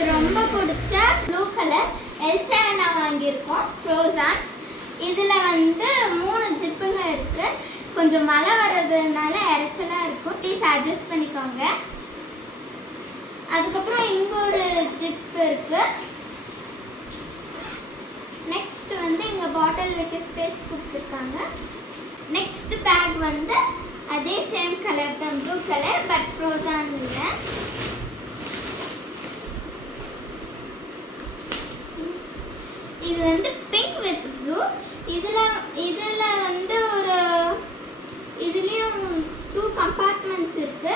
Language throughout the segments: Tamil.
எனக்கு ரொம்ப பிடிச்ச ப்ளூ கலர் எல் வாங்கியிருக்கோம் ஃப்ரோசான் இதில் வந்து மூணு ஜிப்புங்க இருக்குது கொஞ்சம் மழை வர்றதுனால இறைச்சலாக இருக்கும். ப்ளீஸ் அட்ஜஸ்ட் பண்ணிக்கோங்க. அதுக்கப்புறம் இங்கே ஒரு ஜிப் இருக்குது நெக்ஸ்ட் வந்து இங்கே பாட்டில் வைக்க ஸ்பேஸ் கொடுத்துருக்காங்க. நெக்ஸ்ட் பேக் வந்து அதே சேம் கலர் தான் ப்ளூ கலர் பட் ஃப்ரோசான் இல்லை. இது வந்து பிங்க் வித் ப்ளூ இதில் இதில் வந்து ஒரு இதுலேயும் டூ கம்பார்ட்மெண்ட்ஸ் இருக்கு.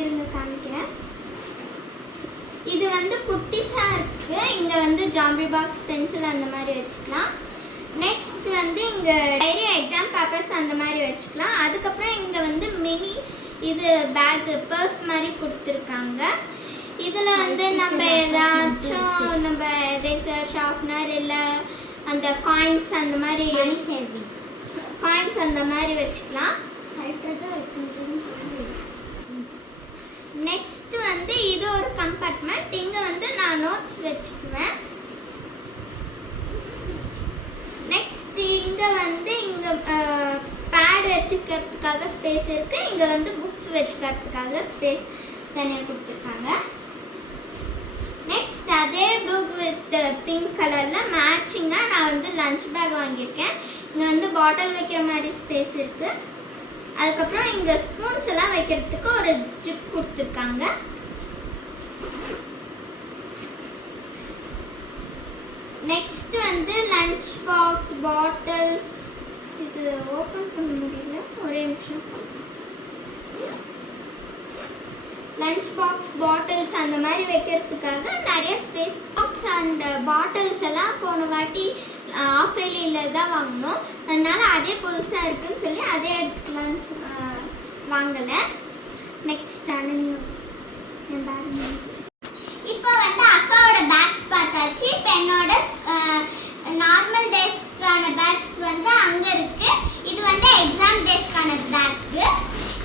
இருங்க காமிக்கிறேன். இது வந்து குட்டிஸாக இருக்கு. இங்கே வந்து ஜாம்பி பாக்ஸ் பென்சில் அந்த மாதிரி வச்சுக்கலாம். நெக்ஸ்ட் வந்து இங்கே டைரி எக்ஸாம் பேப்பர்ஸ் அந்த மாதிரி வச்சுக்கலாம். அதுக்கப்புறம் இங்கே வந்து மினி இது பேக்கு பர்ஸ் மாதிரி கொடுத்துருக்காங்க. இதில் வந்து நம்ம ஏதாச்சும் நம்ம எரேசர் ஷார்ப்னர் இல்லை அந்த காயின்ஸ் அந்த மாதிரி காயின்ஸ் அந்த மாதிரி வச்சுக்கலாம். நெக்ஸ்ட் வந்து இது ஒரு கம்பார்ட்மெண்ட் இங்கே வந்து நான் நோட்ஸ் வச்சுக்குவேன். நெக்ஸ்ட் இங்கே வந்து இங்கே பேட் வச்சுக்கிறதுக்காக ஸ்பேஸ் இருக்கு. இங்கே வந்து புக்ஸ் வச்சுக்கிறதுக்காக ஸ்பேஸ் தனியாக கொடுத்துருக்காங்க. புக் வித் பிங்க் கலரில் மேட்சிங்காக நான் வந்து லஞ்ச் பேக் வாங்கியிருக்கேன். இங்கே வந்து பாட்டில் வைக்கிற மாதிரி ஸ்பேஸ் இருக்குது அதுக்கப்புறம் இங்கே ஸ்பூன்ஸ் எல்லாம் வைக்கிறதுக்கு ஒரு ஜிப் கொடுத்துருக்காங்க. நெக்ஸ்ட் வந்து லஞ்ச் பாக்ஸ் பாட்டில்ஸ் இது ஓப்பன் பண்ண முடியல? ஒரே நிமிஷம். லஞ்ச் பாக்ஸ் பாட்டில்ஸ் அந்த மாதிரி வைக்கிறதுக்காக நிறைய ஸ்பேஸ் பாக்ஸ் அந்த பாட்டில்ஸ் எல்லாம் போன வாட்டி ஆஃப் தான் வாங்கினோம். அதனால் அதே புதுசாக இருக்குன்னு சொல்லி அதே எடுத்துக்கலான்னு வாங்கலை நெக்ஸ்ட் இப்போ வந்து அக்காவோட பேக்ஸ் பார்த்தாச்சு. இப்போ என்னோட நார்மல் டேஸ்க்கான பேக்ஸ் வந்து அங்கே இருக்குது இது வந்து எக்ஸாம் டேஸ்க்கான பேக்கு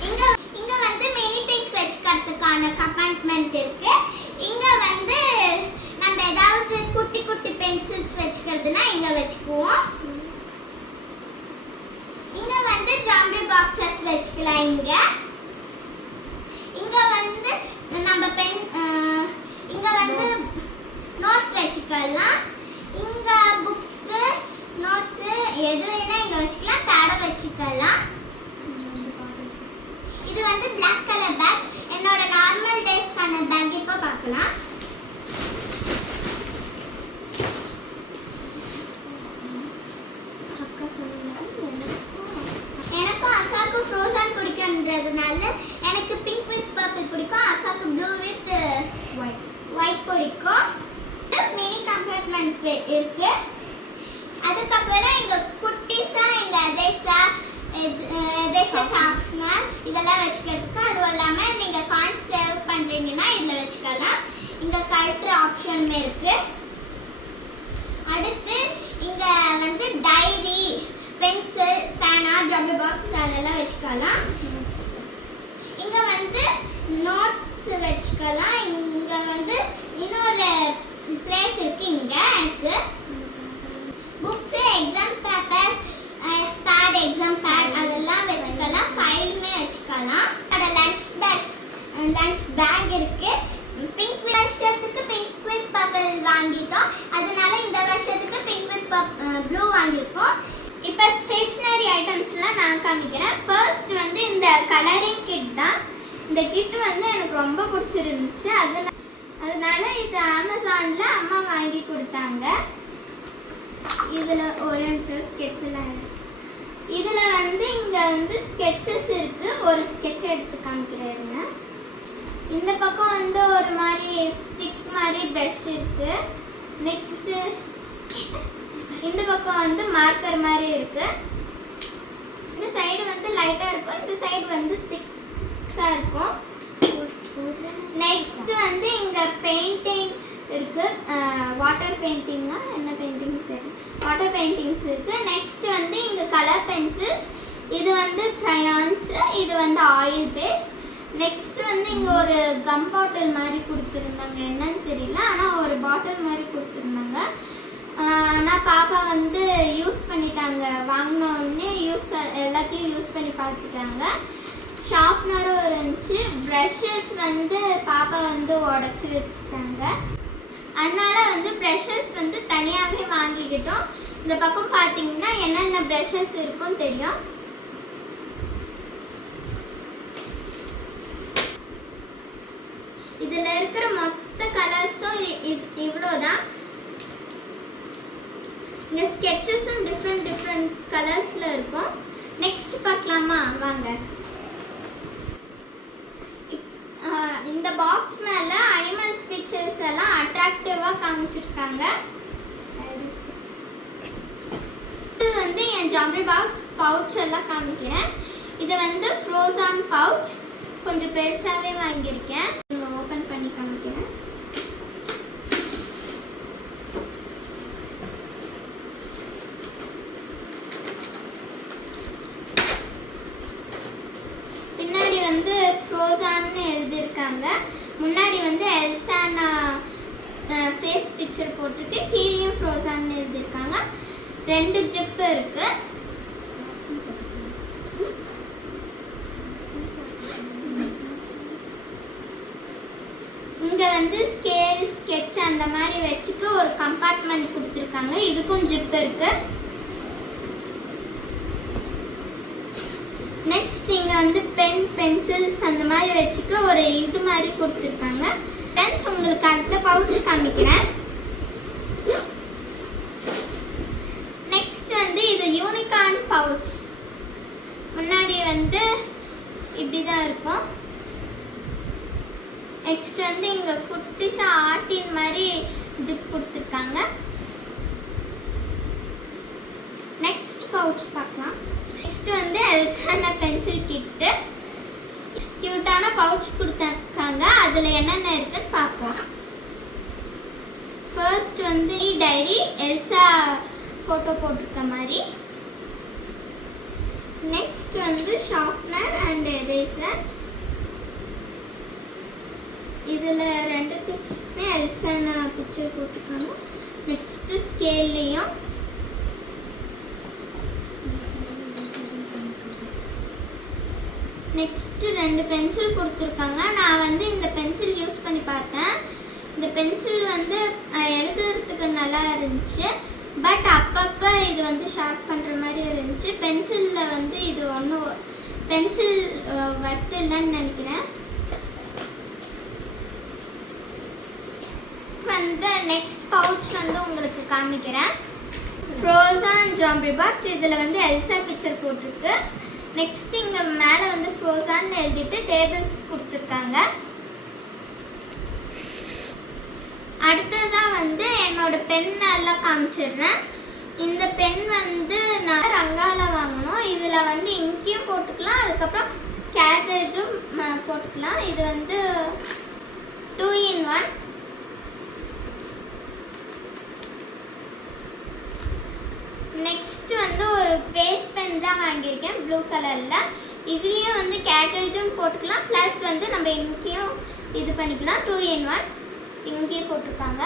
இங்கே இங்கே வந்து மெனி வச்சுக்கிறதுக்கான கம்பார்ட்மெண்ட் இருக்கு. இங்கே வந்து நம்ம ஏதாவது குட்டி குட்டி பென்சில்ஸ் வச்சுக்கிறதுனா இங்கே வச்சுக்குவோம். இங்கே வந்து ஜாம்பரி பாக்ஸஸ் வச்சுக்கலாம் இங்கே வந்து நம்ம பென் இங்க வந்து நோட்ஸ் வச்சுக்கலாம் இங்க புக்ஸ் நோட்ஸ் எது வேணா இங்க வச்சுக்கலாம் பேட வச்சுக்கலாம் இது வந்து Black கலர் பேக் என்னோட நார்மல் டேஸ்க்கான பேக் இப்போ பார்க்கலாம் அக்கா எனக்கும் அக்காவுக்கு ஃப்ரோசன் பிடிக்குன்றதுனால எனக்கு பிங்க் வித் பர்பிள் பிடிக்கும் அக்காவுக்கு ப்ளூ வித் ஒயிட் ஒயிட் பிடிக்கும். மினி கம்பார்ட்மெண்ட் இருக்கு. அதுக்கப்புறம் எங்க குட்டிஸா எங்க அதேசா எதேசா சாஃப்ட்னர் இதெல்லாம் வச்சுக்கிறதுக்கு. அதுவும் இல்லாமல் நீங்கள் காயின்ஸ் சேவ் பண்ணுறீங்கன்னா இதில் வச்சுக்கலாம். இங்கே கழட்டுற ஆப்ஷனுமே இருக்குது அடுத்து இங்க வந்து டைரி பென்சில் பேனா ஜபி பாக்ஸ் அதெல்லாம் வச்சுக்கலாம். இங்க வந்து நோட்ஸ் வச்சுக்கலாம். இங்க வந்து இன்னொரு பிளேஸ் இருக்கு. இங்கே எனக்கு books exam papers pad exam pad அதெல்லாம் வச்சுக்கலாம். ஃபைலுமே வச்சுக்கலாம். அதோட லஞ்ச் பேக்ஸ் லஞ்ச் பேக் இருக்கு. பிங்க் வருஷத்துக்கு பிங்க் வித் பர்பிள் வாங்கிட்டோம். அதனால இந்த வருஷத்துக்கு பிங்க் வித் ப்ளூ வாங்கியிருக்கோம். இப்போ ஸ்டேஷ்னரி ஐட்டம்ஸ்லாம் நான் காமிக்கிறேன். ஃபர்ஸ்ட் வந்து இந்த கலரிங் கிட் தான். இந்த கிட் வந்து எனக்கு ரொம்ப பிடிச்சிருந்துச்சு. அதனால அதனால இது அமேசானில் அம்மா வாங்கி கொடுத்தாங்க. இதில் ஒரு நிமிஷம் ஸ்கெட்செல்லாம் இதில் வந்து இங்கே வந்து ஸ்கெட்சஸ் இருக்குது ஒரு ஸ்கெட்ச் எடுத்து காமிக்கிறேங்க. இந்த பக்கம் வந்து ஒரு மாதிரி ஸ்டிக் மாதிரி ப்ரஷ் இருக்கு. நெக்ஸ்ட்டு இந்த பக்கம் வந்து மார்க்கர் மாதிரி இருக்கு. இந்த சைடு வந்து லைட்டாக இருக்கும். இந்த சைடு வந்து திக்ஸாக இருக்கும். நெக்ஸ்ட் வந்து இங்கே பெயிண்டிங் இருக்கு. வாட்டர் பெயிண்டிங்னா என்ன பெயிண்டிங் தெரியும் வாட்டர் பெயிண்டிங்ஸ் இருக்கு. நெக்ஸ்ட் வந்து இங்கே கலர் பென்சில் இது வந்து க்ரையான்ஸ் இது வந்து ஆயில் பேஸ்ட் நெக்ஸ்ட் வந்து இங்கே ஒரு கம் பாட்டில் மாதிரி கொடுத்துருந்தாங்க. என்னன்னு தெரியல. ஆனால் ஒரு பாட்டில் மாதிரி கொடுத்துருந்தாங்க. ஆனால் பாப்பா வந்து யூஸ் பண்ணிட்டாங்க. வாங்கின உடனே யூஸ் எல்லாத்தையும் யூஸ் பண்ணி பார்த்துட்டாங்க. ஷார்ப்னரும் இருந்துச்சு. ப்ரஷஸ் வந்து பாப்பா வந்து உடச்சி வச்சுட்டாங்க. அதனால் வந்து ப்ரஷஸ் வந்து தனியாகவே வாங்கிக்கிட்டோம். இந்த பக்கம் பார்த்தீங்கன்னா என்னென்ன ப்ரஷஸ் இருக்கும் தெரியும். இதில் இருக்கிற மொத்த கலர்ஸும் இவ்வளோ தான் இங்கே ஸ்கெச்சஸும் டிஃப்ரெண்ட் டிஃப்ரெண்ட் கலர்ஸில் இருக்கும். நெக்ஸ்ட் பார்க்கலாமா? வாங்க. இந்த பாக்ஸ் மேலே அனிமல்ஸ் பிக்சர்ஸ் எல்லாம் அட்ராக்டிவாக காமிச்சிருக்காங்க. இது வந்து என் ஜாமெட்ரி பாக்ஸ் பவுச் எல்லாம் காமிக்கிறேன். இது வந்து ஃப்ரோசான் பவுச் கொஞ்சம் பெருசாகவே வாங்கியிருக்கேன் ஓப்பன் பண்ணி காமிக்கிறேன் பின்னாடி வந்து ஃப்ரோசான்னு எழுதியிருக்காங்க. முன்னாடி வந்து எல்சானா ஃபேஸ் பிக்சர் போட்டுட்டு கீழேயும் ஃப்ரோசான்னு எழுதியிருக்காங்க. ரெண்டு ஜிப் இருக்கு. இங்க வந்து ஸ்கேல் ஸ்கெட்ச் அந்த மாதிரி வச்சுக்க ஒரு கம்பார்ட்மெண்ட் கொடுத்துருக்காங்க. இதுக்கும் ஜிப் இருக்கு. இங்கே வந்து பென் பென்சில்ஸ் அந்த மாதிரி வச்சுக்க ஒரு இது மாதிரி கொடுத்துருக்காங்க. ஃப்ரெண்ட்ஸ் உங்களுக்கு அடுத்த பவுச் காமிக்கிறேன். நெக்ஸ்ட் வந்து இது யூனிகார்ன் பவுச் முன்னாடி வந்து இப்படி தான் இருக்கும். நெக்ஸ்ட் வந்து இங்கே குட்டிசா ஆட்டின் மாதிரி ஜிப் கொடுத்துருக்காங்க. நெக்ஸ்ட் பவுச் பார்க்கலாம் நெக்ஸ்ட் வந்து எல்சான பென்சில் கிட்டு கியூட்டான பவுச் கொடுத்துருக்காங்க அதில் என்னென்ன இருக்குன்னு பார்ப்போம். ஃபர்ஸ்ட் வந்து டைரி எல்சா ஃபோட்டோ போட்டிருக்க மாதிரி. நெக்ஸ்ட் வந்து ஷார்ப்னர் அண்ட் எரேசர் இதில் ரெண்டுத்துக்குமே எல்சான பிக்சர் போட்டிருக்காங்க. நெக்ஸ்ட்டு ஸ்கேல்லையும் நெக்ஸ்ட்டு ரெண்டு பென்சில் கொடுத்துருக்காங்க. நான் வந்து இந்த பென்சில் யூஸ் பண்ணி பார்த்தேன். இந்த பென்சில் வந்து எழுதுறதுக்கு நல்லா இருந்துச்சு. பட் அப்பப்போ இது வந்து ஷார்ப் பண்ணுற மாதிரி இருந்துச்சு. பென்சிலில் வந்து இது ஒன்றும் பென்சில் ஒர்த்து இல்லைன்னு நினைக்கிறேன். வந்து நெக்ஸ்ட் பவுச் வந்து உங்களுக்கு காமிக்கிறேன். ஃப்ரோசான் ஜாம்பரி பாக்ஸ் இதில் வந்து எல்சா பிக்சர் போட்டிருக்கு. நெக்ஸ்ட் இங்கே மேலே வந்து ஃபோசான்னு எழுதிட்டு டேபிள்ஸ் கொடுத்துருக்காங்க. அடுத்ததாக வந்து என்னோட பென் எல்லாம் காமிச்சிடுறேன். இந்த பென் வந்து நான் ரங்கால வாங்கினோம் இதில் வந்து இங்கேயும் போட்டுக்கலாம். அதுக்கப்புறம் கேட்ரேஜும் போட்டுக்கலாம். இது வந்து டூ இன் ஒன் நெக்ஸ்ட் வந்து ஒரு பேஸ் பென் தான் வாங்கியிருக்கேன் ப்ளூ கலரில் இதுலேயும் வந்து கேட்டல்ஜும் போட்டுக்கலாம். ப்ளஸ் வந்து நம்ம இங்கேயும் இது பண்ணிக்கலாம். டூ இன் ஒன் இங்கேயும் போட்டிருக்காங்க.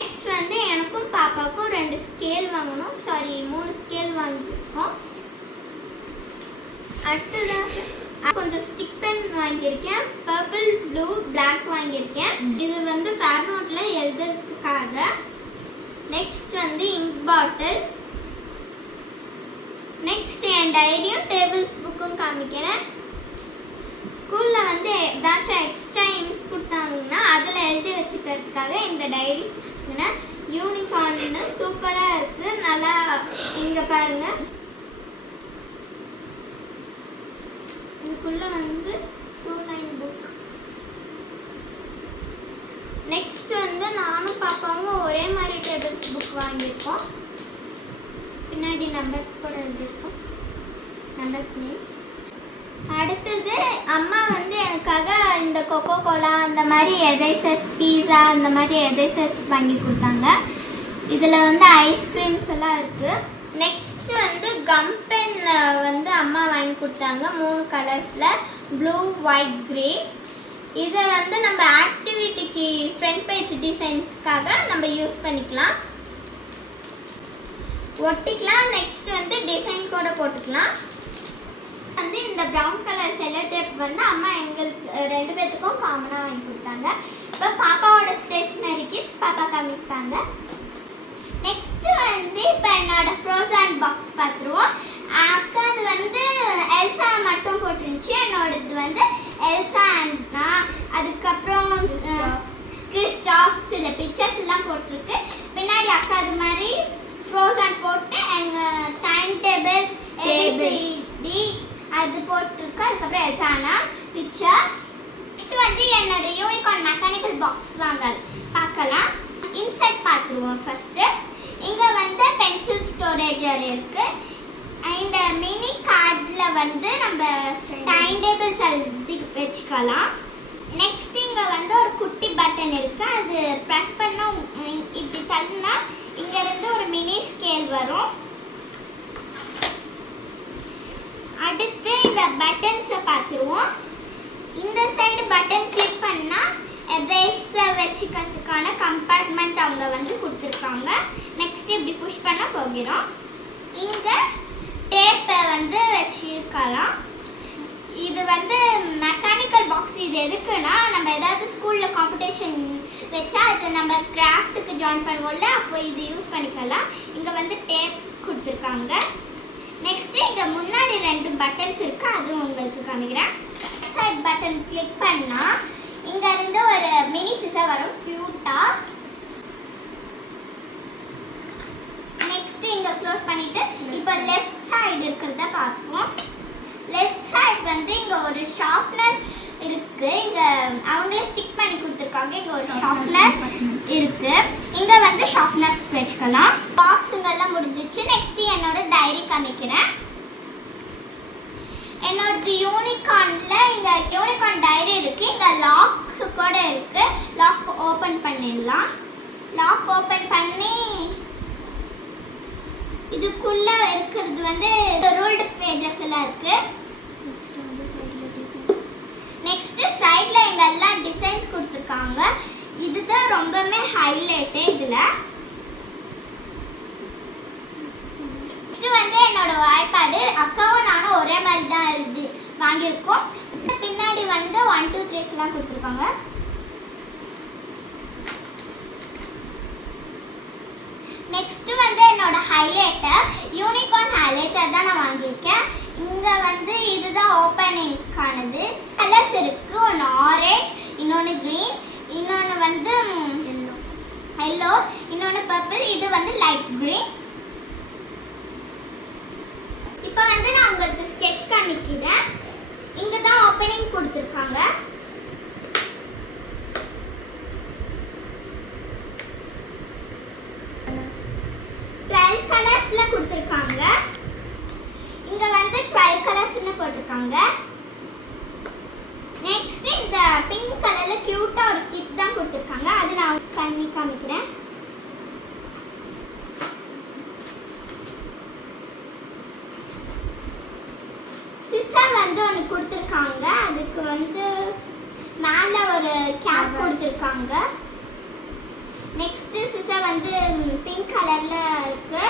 நெக்ஸ்ட் வந்து எனக்கும் பாப்பாவுக்கும் ரெண்டு ஸ்கேல் வாங்கணும். சாரி மூணு ஸ்கேல் வாங்கியிருக்கோம். அடுத்ததாக கொஞ்சம் ஸ்டிக் பென் வாங்கியிருக்கேன். பர்பிள் ப்ளூ பிளாக் வாங்கியிருக்கேன். இது வந்து ஃபேர்னோட்டில் எழுதுறதுக்காக. நெக்ஸ்ட் வந்து இங்க் பாட்டில் நெக்ஸ்ட் என் டைரியும் டேபிள்ஸ் புக்கும் காமிக்கிறேன். ஸ்கூலில் வந்து ஏதாச்சும் எக்ஸ்ட்ரா இன்ஸ் கொடுத்தாங்கன்னா அதில் எழுதி வச்சுக்கிறதுக்காக இந்த டைரி யூனிகார்ன்னு சூப்பராக இருக்குது நல்லா இங்கே பாருங்கள் இதுக்குள்ளே வந்து டூ லைன் புக் நெக்ஸ்ட் வந்து நானும் பாப்பாவும் ஒரே மாதிரி டேபிள் புக் வாங்கியிருக்கோம். பின்னாடி நம்பர்ஸ் கூட எழுதியிருக்கோம். நம்பர்ஸ் நேம் அடுத்தது அம்மா வந்து எனக்காக இந்த கொக்கோ கோலா அந்த மாதிரி எதைசர்ஸ் பீஸா அந்த மாதிரி எதைசர்ஸ் வாங்கி கொடுத்தாங்க. இதில் வந்து ஐஸ்கிரீம்ஸ் எல்லாம் இருக்குது நெக்ஸ்ட் வந்து கம் பென் வந்து அம்மா வாங்கி கொடுத்தாங்க. மூணு கலர்ஸில் ப்ளூ ஒயிட் க்ரே இதை வந்து நம்ம ஆக்டிவிட்டிக்கு ஃப்ரண்ட் பேஜ் டிசைன்ஸ்க்காக நம்ம யூஸ் பண்ணிக்கலாம். ஒட்டிக்கலாம். நெக்ஸ்ட் வந்து டிசைன் கூட போட்டுக்கலாம். வந்து இந்த ப்ரௌன் கலர் செல்லோ டேப் வந்து அம்மா எங்களுக்கு ரெண்டு பேர்த்துக்கும் காமனாக வாங்கி கொடுத்தாங்க. இப்போ பாப்பாவோட ஸ்டேஷ்னரி கிட்ஸ் பாப்பா காமிப்பாங்க. நெக்ஸ்ட் வந்து இப்போ என்னோட ஃப்ரோசன் பாக்ஸ் பார்த்துருவோம் அக்காது வந்து எல்சா மட்டும் போட்டிருந்துச்சு. என்னோடது வந்து எல்சா அண்ணா. அதுக்கப்புறம். கிறிஸ்டாஃப் சில பிக்சர்ஸ் எல்லாம் போட்டிருக்கு. பின்னாடி அக்கா அது மாதிரி ஃப்ரோசன் போட்டு எங்கள் டைம் டேபிள்ஸ். ஏபிசிடி அது போட்டிருக்கு. அதுக்கப்புறம் எல்சானா பிக்சர் நெக்ஸ்ட் வந்து என்னோட யூனிகார்ன் மெக்கானிக்கல் பாக்ஸ் வாங்க பார்க்கலாம். இன்சைட் பார்த்துருவோம் ஃபஸ்ட்டு இங்கே வந்து பென்சில் ஸ்டோரேஜர் இருக்கு. இந்த மினி கார்டில் வந்து நம்ம டைம் டேபிள்ஸ் எழுதி வச்சுக்கலாம். நெக்ஸ்ட் இங்கே வந்து ஒரு குட்டி பட்டன் இருக்கு. அது ப்ரெஸ் பண்ணால் இப்படி தள்ளினா இங்கேருந்து ஒரு மினி ஸ்கேல் வரும். அடுத்து இந்த பட்டன்ஸை பார்த்துருவோம். இந்த சைடு பட்டன் கிளிக் பண்ணால் எரேஸர் வச்சுக்கிறதுக்கான கம்பார்ட்மெண்ட் அவங்க வந்து கொடுத்துருக்காங்க. நெக்ஸ்ட் இப்படி புஷ் பண்ண போகிறோம். இங்கே டேப்பை வந்து வச்சிருக்கலாம். இது வந்து மெக்கானிக்கல் பாக்ஸ் இது எதுக்குன்னா நம்ம ஏதாவது ஸ்கூலில் காம்படிஷன் வச்சா அது நம்ம கிராஃப்ட்டுக்கு ஜாயின் பண்ணுவோம்ல அப்போ இது யூஸ் பண்ணிக்கலாம். இங்கே வந்து டேப் கொடுத்துருக்காங்க. நெக்ஸ்ட்டு இங்கே முன்னாடி ரெண்டு பட்டன்ஸ் இருக்குது அதுவும் உங்களுக்கு காமிக்கிறேன். சைட் பட்டன் கிளிக் பண்ணால் இங்கேருந்து ஒரு மினி சிசை வரும் க்யூட்டாக நெக்ஸ்ட்டு இங்கே க்ளோஸ் பண்ணிவிட்டு இப்போ லெஃப்ட் சைடு இருக்கிறத பார்ப்போம். லெஃப்ட் சைடு வந்து இங்கே ஒரு ஷார்ப்னர் இருக்கு. இங்க அவங்களே ஸ்டிக் பண்ணி கொடுத்துருக்காங்க. இங்க ஒரு ஷார்ப்னர் இருக்கு. இங்க வந்து ஷார்ப்னர்ஸ் வச்சுக்கலாம். பாக்ஸுங்க எல்லாம் முடிஞ்சிச்சு. நெக்ஸ்ட் என்னோட டைரி காமிக்கிறேன். என்னோடது யூனிகார்ன்ல இங்க யூனிகார்ன் டைரி இருக்கு. இங்க லாக் கூட இருக்கு. லாக் ஓபன் பண்ணிடலாம். லாக் ஓபன் பண்ணி இதுக்குள்ள இருக்கிறது வந்து ரூல்டு பேஜஸ் எல்லாம் இருக்கு நெக்ஸ்ட் வந்து சைடில் டிசைன்ஸ் நெக்ஸ்ட்டு சைடில் எங்கெல்லாம் டிசைன்ஸ் கொடுத்துருக்காங்க. இதுதான் ரொம்பவுமே ஹைலைட்டு இதில். இது வந்து என்னோட வாய்ப்பாடு. அக்காவும் நானும் ஒரே மாதிரி தான் எழுதி வாங்கியிருக்கோம். பின்னாடி வந்து ஒன் டூ த்ரீஸ் கொடுத்துருக்காங்க. நெக்ஸ்ட்டு வந்து என்னோட ஹைலைட்டர் யூனிகார்ன் ஹைலைட்டர் தான் நான் வாங்கியிருக்கேன். இங்கே வந்து இதுதான் ஓப்பனிங்கானது கலர்ஸ் இருக்கு. ஒன்று ஆரேஞ்ச் இன்னொன்று க்ரீன் இன்னொன்று வந்து எல்லோ எல்லோ இன்னொன்று பர்பிள் இது வந்து லைட் க்ரீன் இப்போ வந்து நான் உங்களுக்கு ஸ்கெட்ச் காமிக்கிறேன் இங்கே தான் ஓப்பனிங் கொடுத்துருக்காங்க டுவெல் கலர்ஸில் கொடுத்துருக்காங்க. இங்கே வந்து டுவெல் கலர்ஸ்னு போட்டிருக்காங்க நெக்ஸ்ட் இந்த பிங்க் கலரில் க்யூட்டாக ஒரு கிட் தான் கொடுத்துருக்காங்க அது நான் பண்ணி காமிக்கிறேன். சிஸ்டர் வந்து ஒன்று கொடுத்துருக்காங்க. அதுக்கு வந்து மேலே ஒரு கேப் கொடுத்துருக்காங்க. நெக்ஸ்ட் சிஸ்டர் வந்து பிங்க் கலர்ல இருக்கு.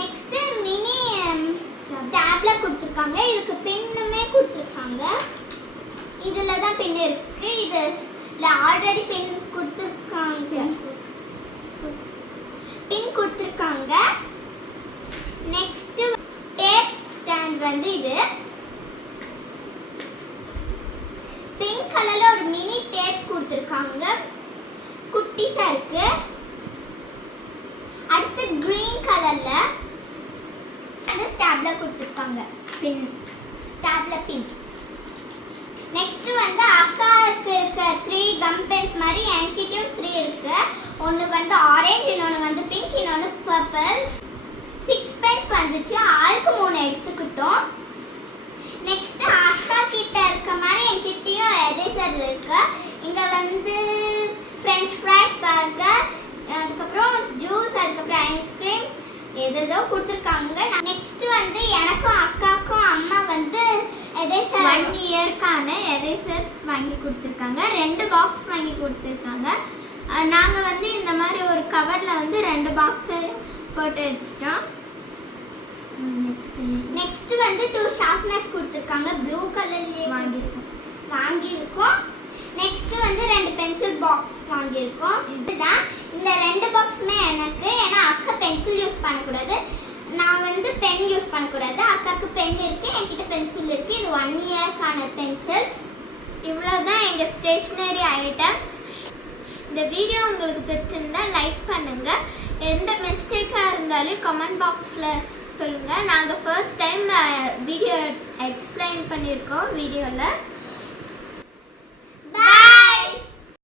நெக்ஸ்ட் மினி ஸ்டாப்ல கொடுத்துருக்காங்க. இதுக்கு பின்னுமே கொடுத்துருக்காங்க. இதுல தான் பின் இருக்கு. இதுல ஆல்ரெடி பின் கொடுத்துருக்காங்க. பின் கொடுத்துருக்காங்க. நெக்ஸ்ட் டேப் ஸ்டாண்ட் வந்து இது. பிங்க் கலர்ல ஒரு மினி டேப் கொடுத்துருக்காங்க. குட்டிஸா இருக்கு. அடுத்து கிரீன் கலர்ல அந்த ஸ்டாப்ல கொடுத்துருக்காங்க. பின் ஸ்டாப்ல பின் நெக்ஸ்ட் வந்து அக்காவுக்கு இருக்க த்ரீ கம் பென்ஸ் மாதிரி என்கிட்டயும் த்ரீ இருக்கு. ஒன்று வந்து ஆரஞ்சு இன்னொன்று வந்து பிங்க் இன்னொன்று பர்பிள் சிக்ஸ் பென்ஸ் வந்துச்சு. ஆளுக்கு மூணு எடுத்துக்கிட்டோம். நெக்ஸ்ட் அக்கா கிட்ட இருக்க மாதிரி என்கிட்டயும் எரேசர் இருக்கு இங்க வந்து ஃப்ரெஞ்ச் ஃப்ரைஸ் பர்கர் அதுக்கப்புறம் ஜூஸ் அதுக்கப்புறம் ஐஸ்கிரீம் எதோ கொடுத்துருக்காங்க நெக்ஸ்ட் வந்து எனக்கும் அக்காவுக்கும் அம்மா வந்து எரேசர் ஒன் இயர்க்கான எரேசர்ஸ் வாங்கி கொடுத்துருக்காங்க? ரெண்டு பாக்ஸ் வாங்கி கொடுத்துருக்காங்க. நாங்கள் வந்து இந்த மாதிரி ஒரு கவரில் வந்து ரெண்டு பாக்ஸையும் போட்டு வச்சிட்டோம். நெக்ஸ்ட் நெக்ஸ்ட் வந்து டூ ஷார்ப்னர்ஸ் கொடுத்துருக்காங்க. ப்ளூ கலர்லேயே வாங்கியிருக்கோம். வாங்கியிருக்கோம். நெக்ஸ்ட் வந்து ரெண்டு பென்சில் பாக்ஸ் வாங்கியிருக்கோம். இதுதான். இந்த ரெண்டு பாக்ஸுமே எனக்கு ஏன்னா அக்கா பென்சில் யூஸ் பண்ணக்கூடாது. நான் வந்து பென் யூஸ் பண்ணக்கூடாது. அக்காவுக்கு பென் இருக்கு என்கிட்ட பென்சில் இருக்கு. இது ஒன் இயர்க்கான பென்சில்ஸ் இவ்வளோதான் எங்கள் ஸ்டேஷ்னரி ஐட்டம்ஸ் இந்த வீடியோ உங்களுக்கு பிடிச்சிருந்தா லைக் பண்ணுங்கள் எந்த மிஸ்டேக்காக இருந்தாலும் கமெண்ட் பாக்ஸில் சொல்லுங்கள் நாங்கள் ஃபர்ஸ்ட் டைம் வீடியோ எக்ஸ்பிளைன் பண்ணியிருக்கோம் வீடியோவில்